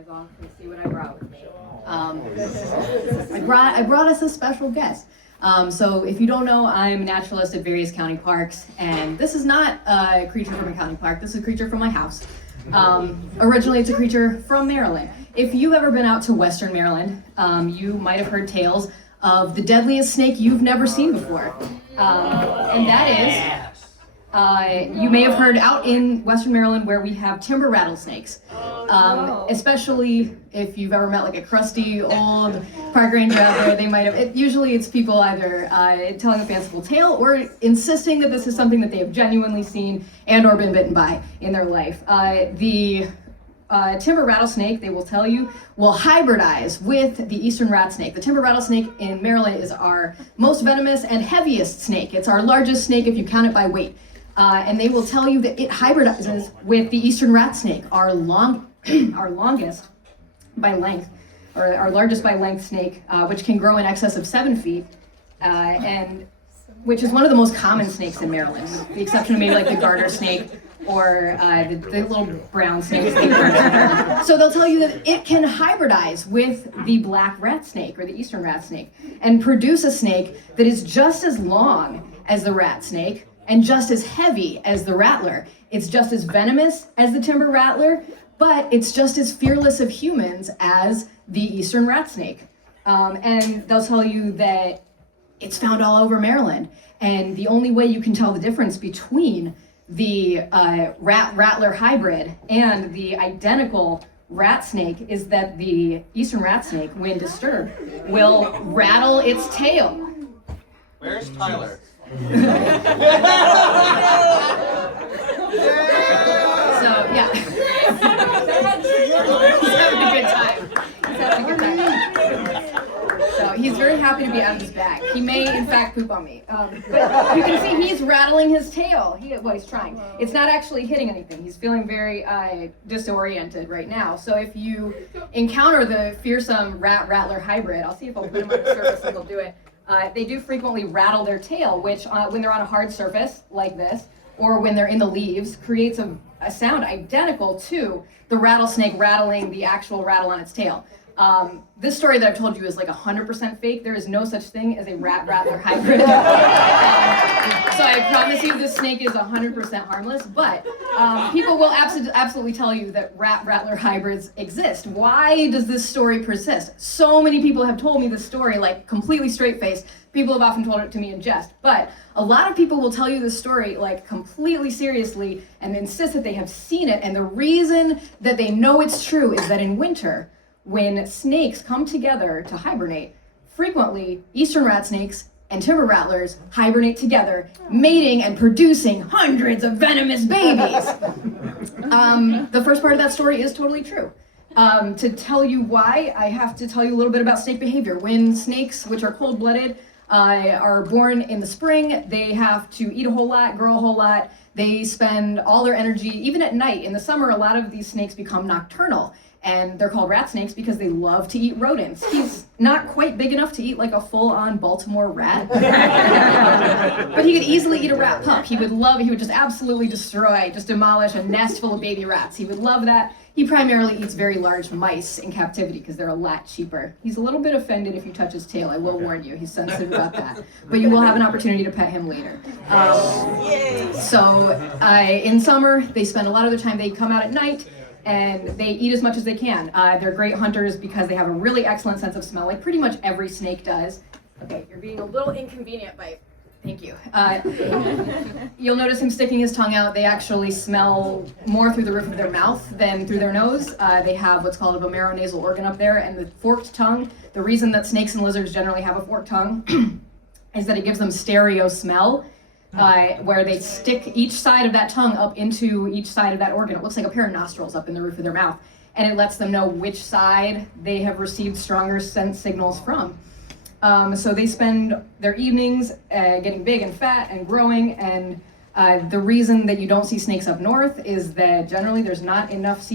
guys all can see what I brought with me. I brought us a special guest. So if you don't know, I'm a naturalist at various county parks, and this is not a creature from a county park. This is a creature from my house. Originally, it's a creature from Maryland. If you've ever been out to Western Maryland, you might have heard tales of the deadliest snake you've never seen before, and that is. You may have heard out in Western Maryland where we have timber rattlesnakes, especially if you've ever met like a crusty old park ranger out there. They might have. Usually, it's people either telling a fanciful tale or insisting that this is something that they have genuinely seen and/or been bitten by in their life. The timber rattlesnake, they will tell you, will hybridize with the eastern rat snake. The timber rattlesnake in Maryland is our most venomous and heaviest snake. It's our largest snake if you count it by weight. And they will tell you that it hybridizes with the eastern rat snake, our longest by length, or our largest by length snake, which can grow in excess of 7 feet, and which is one of the most common snakes in Maryland, with the exception of maybe like the garter snake or the little brown snakes. So they'll tell you that it can hybridize with the black rat snake or the eastern rat snake and produce a snake that is just as long as the rat snake and just as heavy as the rattler. It's just as venomous as the timber rattler, but it's just as fearless of humans as the eastern rat snake. And they'll tell you that it's found all over Maryland. And the only way you can tell the difference between the rat-rattler hybrid and the identical rat snake is that the eastern rat snake, when disturbed, will rattle its tail. Where's Tyler? So yeah, he's having a good time. So he's very happy to be on his back. He may in fact poop on me, but you can see he's rattling his tail. He's trying. It's not actually hitting anything. He's feeling very disoriented right now. So if you encounter the fearsome rat-rattler hybrid, I'll see if I'll put him on the surface and he'll do it. They do frequently rattle their tail, which when they're on a hard surface like this, or when they're in the leaves, creates a sound identical to the rattlesnake rattling the actual rattle on its tail. This story that I've told you is like 100% fake. There is no such thing as a rat-rattler hybrid. So I promise you this snake is 100% harmless, but people will absolutely tell you that rat-rattler hybrids exist. Why does this story persist? So many people have told me this story like completely straight-faced. People have often told it to me in jest, but a lot of people will tell you this story like completely seriously and insist that they have seen it, and the reason that they know it's true is that in winter, when snakes come together to hibernate, frequently eastern rat snakes and timber rattlers hibernate together, mating and producing hundreds of venomous babies. The first part of that story is totally true. To tell you why, I have to tell you a little bit about snake behavior. When snakes, which are cold-blooded, are born in the spring, they have to eat a whole lot, grow a whole lot. They spend all their energy, even at night. In the summer, a lot of these snakes become nocturnal. And they're called rat snakes because they love to eat rodents. He's not quite big enough to eat like a full-on Baltimore rat. But he could easily eat a rat pup. He would just absolutely demolish a nest full of baby rats. He would love that. He primarily eats very large mice in captivity because they're a lot cheaper. He's a little bit offended if you touch his tail, I will warn you. He's sensitive about that. But you will have an opportunity to pet him later. In summer, they spend a lot of their time, they come out at night, and they eat as much as they can. They're great hunters because they have a really excellent sense of smell, like pretty much every snake does. Okay, you're being a little inconvenient, but thank you. You'll notice him sticking his tongue out. They actually smell more through the roof of their mouth than through their nose. They have what's called a vomeronasal organ up there, and the forked tongue, the reason that snakes and lizards generally have a forked tongue is that it gives them stereo smell. Where they stick each side of that tongue up into each side of that organ. It looks like a pair of nostrils up in the roof of their mouth. And it lets them know which side they have received stronger sense signals from. So they spend their evenings getting big and fat and growing. And the reason that you don't see snakes up north is that generally there's not enough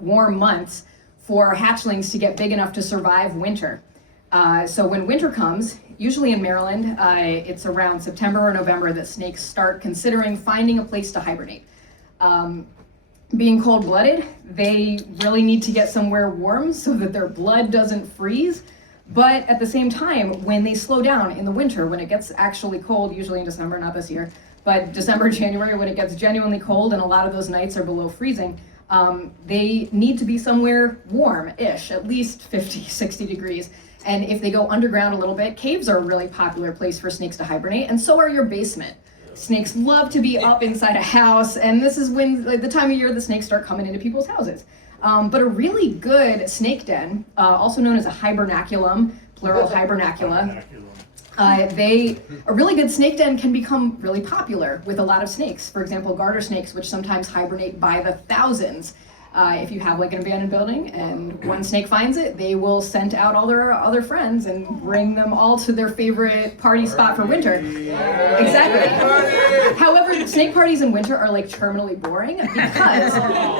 warm months for hatchlings to get big enough to survive winter. So when winter comes, usually in Maryland, it's around September or November that snakes start considering finding a place to hibernate. being cold-blooded, they really need to get somewhere warm so that their blood doesn't freeze. But at the same time, when they slow down in the winter, when it gets actually cold, usually in December, not this year, but December, January, when it gets genuinely cold and a lot of those nights are below freezing, they need to be somewhere warm-ish, at least 50, 60 degrees. And if they go underground a little bit, caves are a really popular place for snakes to hibernate, and so are your basement. Snakes love to be up inside a house, and this is when the time of year the snakes start coming into people's houses. But a really good snake den, also known as a hibernaculum, plural hibernacula, a really good snake den can become really popular with a lot of snakes. For example, garter snakes, which sometimes hibernate by the thousands. If you have like an abandoned building and one snake finds it, they will scent out all their other friends and bring them all to their favorite party spot for winter. Exactly. However, snake parties in winter are like terminally boring because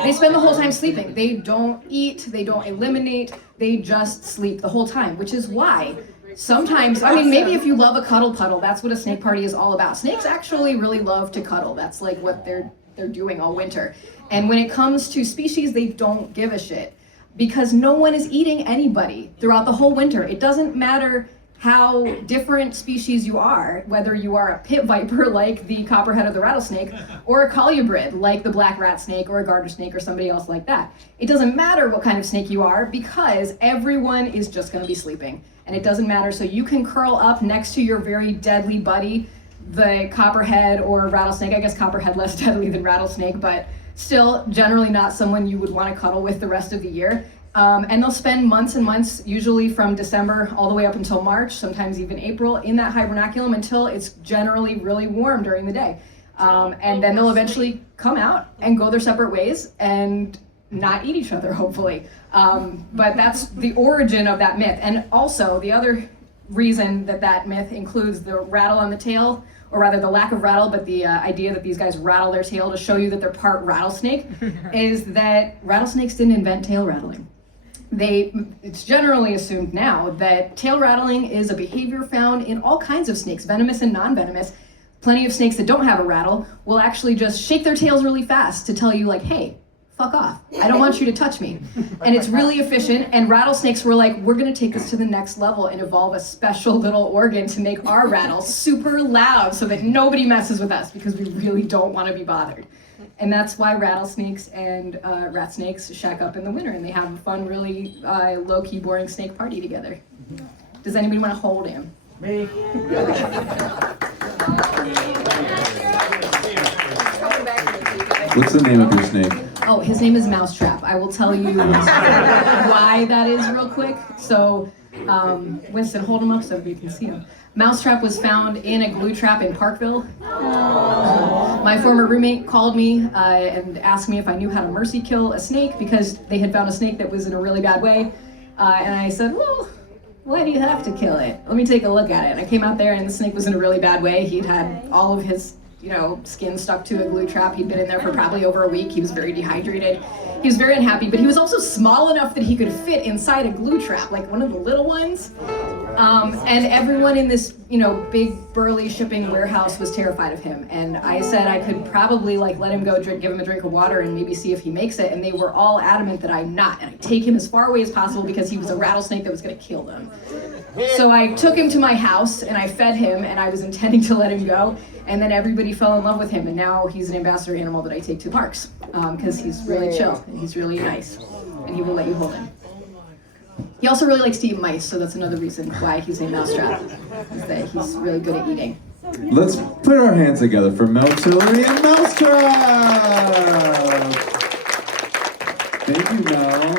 they spend the whole time sleeping. They don't eat, they don't eliminate, they just sleep the whole time, which is why sometimes, I mean, maybe if you love a cuddle puddle, that's what a snake party is all about. Snakes actually really love to cuddle. That's like what they're doing all winter. And when it comes to species, they don't give a shit because no one is eating anybody throughout the whole winter. It doesn't matter how different species you are, whether you are a pit viper like the copperhead of the rattlesnake, or a colubrid like the black rat snake or a garter snake or somebody else like that. It doesn't matter what kind of snake you are because everyone is just gonna be sleeping. And it doesn't matter, so you can curl up next to your very deadly buddy, the copperhead or rattlesnake. I guess copperhead less deadly than rattlesnake, but still generally not someone you would want to cuddle with the rest of the year. And they'll spend months and months, usually from December all the way up until March, sometimes even April, in that hibernaculum until it's generally really warm during the day. And then they'll eventually come out and go their separate ways and not eat each other, hopefully. But that's the origin of that myth. And also the other reason that myth includes the rattle on the tail, or rather the lack of rattle, but the idea that these guys rattle their tail to show you that they're part rattlesnake, is that rattlesnakes didn't invent tail rattling. It's generally assumed now that tail rattling is a behavior found in all kinds of snakes, venomous and non-venomous. Plenty of snakes that don't have a rattle will actually just shake their tails really fast to tell you like, hey, fuck off. I don't want you to touch me. And it's really efficient, and rattlesnakes were like, we're gonna take this to the next level and evolve a special little organ to make our rattle super loud so that nobody messes with us because we really don't wanna be bothered. And that's why rattlesnakes and rat snakes shack up in the winter and they have a fun, really low-key, boring snake party together. Does anybody wanna hold him? Me. What's the name of your snake? Oh, his name is Mousetrap. I will tell you why that is real quick. So, Winston, hold him up so you can see him. Mousetrap was found in a glue trap in Parkville. My former roommate called me and asked me if I knew how to mercy kill a snake because they had found a snake that was in a really bad way. And I said, well, why do you have to kill it? Let me take a look at it. And I came out there and the snake was in a really bad way. He'd had all of his skin stuck to a glue trap. He'd been in there for probably over a week. He was very dehydrated. He was very unhappy, but he was also small enough that he could fit inside a glue trap, like one of the little ones. And everyone in this, big burly shipping warehouse was terrified of him. And I said I could probably let him go give him a drink of water and maybe see if he makes it. And they were all adamant that I not. And I take him as far away as possible because he was a rattlesnake that was gonna kill them. So I took him to my house and I fed him and I was intending to let him go. And then everybody fell in love with him, and now he's an ambassador animal that I take to parks because he's really chill and he's really nice, and he will let you hold him. He also really likes to eat mice, so that's another reason why he's named Mousetrap, is that he's really good at eating. Let's put our hands together for Mel Tillery and Mousetrap! Thank you, Mel.